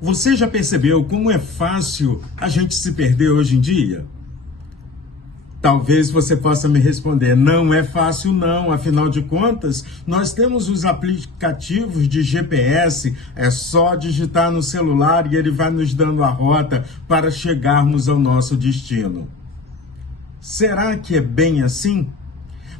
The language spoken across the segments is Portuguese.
Você já percebeu como é fácil a gente se perder hoje em dia? Talvez você possa me responder, não é fácil não, afinal de contas, nós temos os aplicativos de GPS, é só digitar no celular e ele vai nos dando a rota para chegarmos ao nosso destino. Será que é bem assim?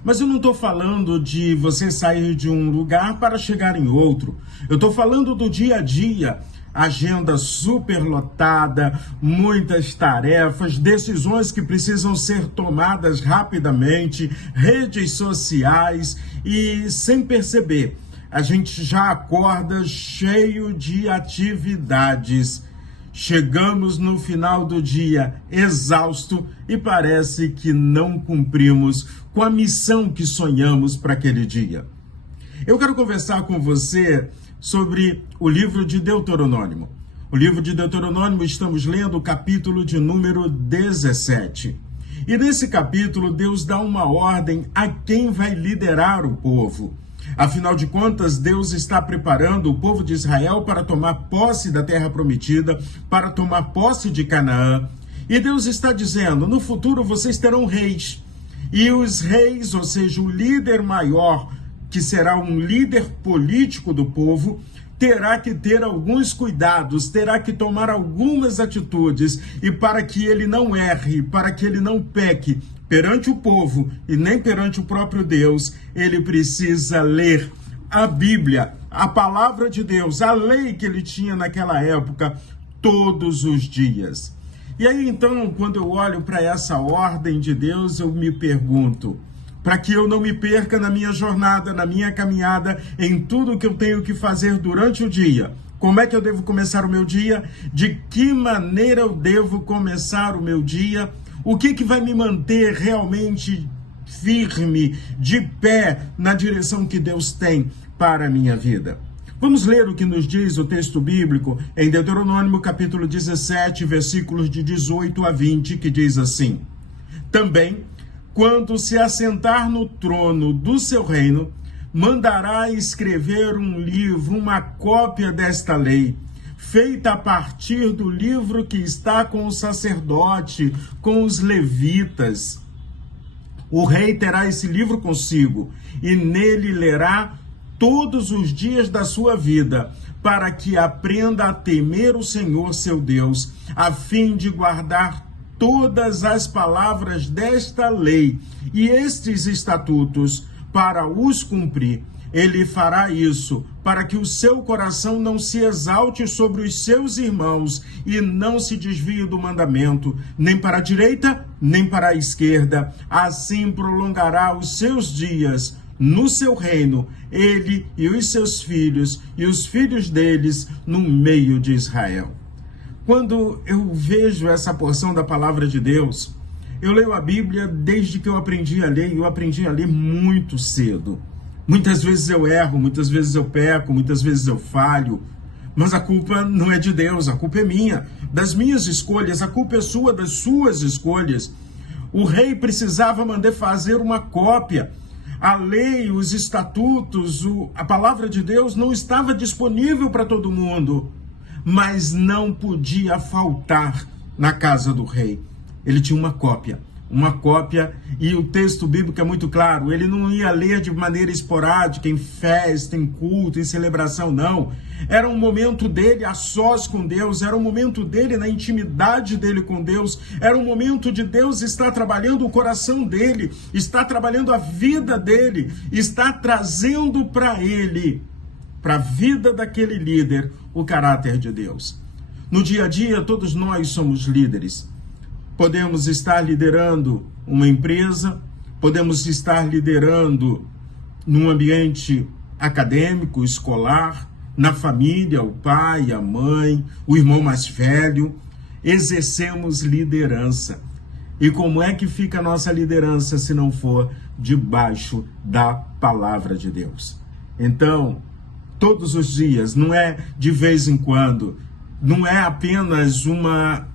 Mas eu não estou falando de você sair de um lugar para chegar em outro. Eu estou falando do dia a dia. Agenda superlotada, muitas tarefas, decisões que precisam ser tomadas rapidamente, redes sociais e, sem perceber, a gente já acorda cheio de atividades. Chegamos no final do dia exausto e parece que não cumprimos com a missão que sonhamos para aquele dia. Eu quero conversar com você sobre o livro de Deuteronômio. O livro de Deuteronômio, estamos lendo o capítulo de número 17. E nesse capítulo, Deus dá uma ordem a quem vai liderar o povo. Afinal de contas, Deus está preparando o povo de Israel para tomar posse da terra prometida, para tomar posse de Canaã. E Deus está dizendo, no futuro vocês terão reis. E os reis, ou seja, o líder maior, que será um líder político do povo, terá que ter alguns cuidados, terá que tomar algumas atitudes, e para que ele não erre, para que ele não peque perante o povo e nem perante o próprio Deus, ele precisa ler a Bíblia, a palavra de Deus, a lei que ele tinha naquela época, todos os dias. E aí então, quando eu olho para essa ordem de Deus, eu me pergunto, para que eu não me perca na minha jornada, na minha caminhada, em tudo que eu tenho que fazer durante o dia. Como é que eu devo começar o meu dia? De que maneira eu devo começar o meu dia? O que vai me manter realmente firme, de pé, na direção que Deus tem para a minha vida? Vamos ler o que nos diz o texto bíblico em Deuteronômio capítulo 17, versículos de 18 a 20, que diz assim: Também, quando se assentar no trono do seu reino, mandará escrever um livro, uma cópia desta lei, feita a partir do livro que está com o sacerdote, com os levitas. O rei terá esse livro consigo, e nele lerá todos os dias da sua vida, para que aprenda a temer o Senhor seu Deus, a fim de guardar todas as palavras desta lei e estes estatutos para os cumprir. Ele fará isso para que o seu coração não se exalte sobre os seus irmãos e não se desvie do mandamento, nem para a direita, nem para a esquerda. Assim prolongará os seus dias no seu reino, ele e os seus filhos e os filhos deles no meio de Israel. Quando eu vejo essa porção da palavra de Deus, eu leio a Bíblia desde que eu aprendi a ler, e eu aprendi a ler muito cedo. Muitas vezes eu erro, muitas vezes eu peco, muitas vezes eu falho, mas a culpa não é de Deus, a culpa é minha, das minhas escolhas, a culpa é sua, das suas escolhas. O rei precisava mandar fazer uma cópia. A lei, os estatutos, a palavra de Deus não estava disponível para todo mundo, mas não podia faltar na casa do rei. Ele tinha uma cópia, e o texto bíblico é muito claro, ele não ia ler de maneira esporádica, em festa, em culto, em celebração, não. Era um momento dele a sós com Deus, era um momento dele na intimidade dele com Deus, era um momento de Deus estar trabalhando o coração dele, está trabalhando a vida dele, está trazendo para ele, para a vida daquele líder, o caráter de Deus. No dia a dia, todos nós somos líderes. Podemos estar liderando uma empresa, podemos estar liderando num ambiente acadêmico, escolar, na família, o pai, a mãe, o irmão mais velho. Exercemos liderança. E como é que fica a nossa liderança se não for debaixo da palavra de Deus? Então, todos os dias, não é de vez em quando, não é apenas uma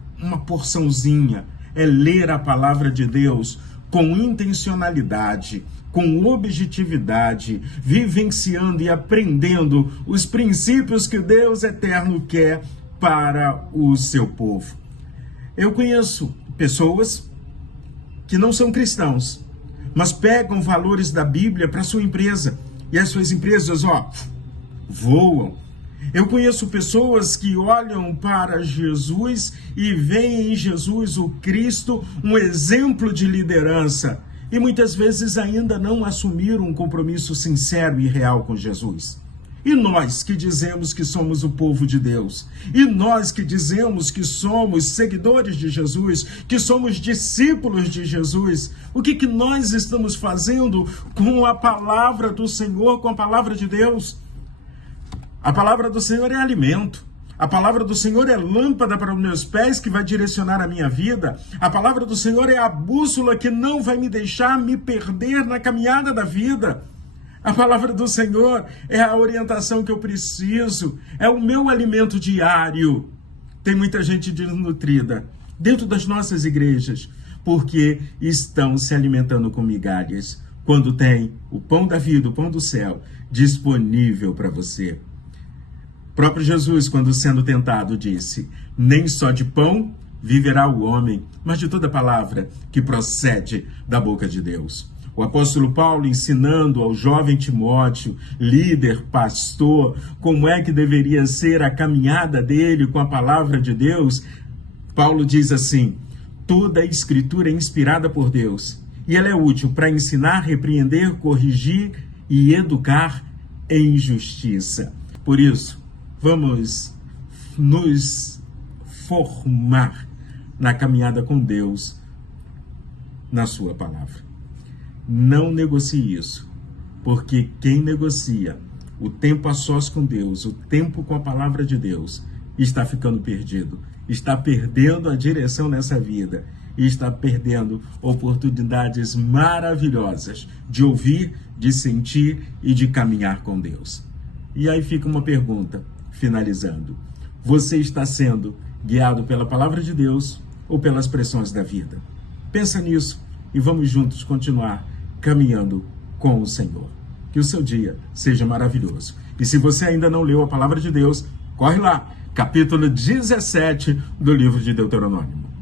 porçãozinha, é ler a palavra de Deus com intencionalidade, com objetividade, vivenciando e aprendendo os princípios que Deus eterno quer para o seu povo. Eu conheço pessoas que não são cristãos, mas pegam valores da Bíblia para sua empresa, e as suas empresas, voam. Eu conheço pessoas que olham para Jesus e veem em Jesus o Cristo, um exemplo de liderança, e muitas vezes ainda não assumiram um compromisso sincero e real com Jesus. E nós que dizemos que somos o povo de Deus, e nós que dizemos que somos seguidores de Jesus, que somos discípulos de Jesus, o que nós estamos fazendo com a palavra do Senhor, com a palavra de Deus? A palavra do Senhor é alimento. A palavra do Senhor é lâmpada para os meus pés, que vai direcionar a minha vida. A palavra do Senhor é a bússola que não vai me deixar me perder na caminhada da vida. A palavra do Senhor é a orientação que eu preciso, é o meu alimento diário. Tem muita gente desnutrida dentro das nossas igrejas, porque estão se alimentando com migalhas, quando tem o pão da vida, o pão do céu, disponível para você. O próprio Jesus, quando sendo tentado, disse: nem só de pão viverá o homem, mas de toda palavra que procede da boca de Deus. O apóstolo Paulo, ensinando ao jovem Timóteo, líder, pastor, como é que deveria ser a caminhada dele com a palavra de Deus, Paulo diz assim: toda a escritura é inspirada por Deus, e ela é útil para ensinar, repreender, corrigir e educar em justiça. Por isso, vamos nos formar na caminhada com Deus, na sua palavra. Não negocie isso, porque quem negocia o tempo a sós com Deus, o tempo com a palavra de Deus, está ficando perdido, está perdendo a direção nessa vida e está perdendo oportunidades maravilhosas de ouvir, de sentir e de caminhar com Deus. E aí fica uma pergunta, finalizando: você está sendo guiado pela palavra de Deus ou pelas pressões da vida? Pensa nisso e vamos juntos continuar caminhando com o Senhor. Que o seu dia seja maravilhoso. E se você ainda não leu a palavra de Deus, corre lá, capítulo 17 do livro de Deuteronômio.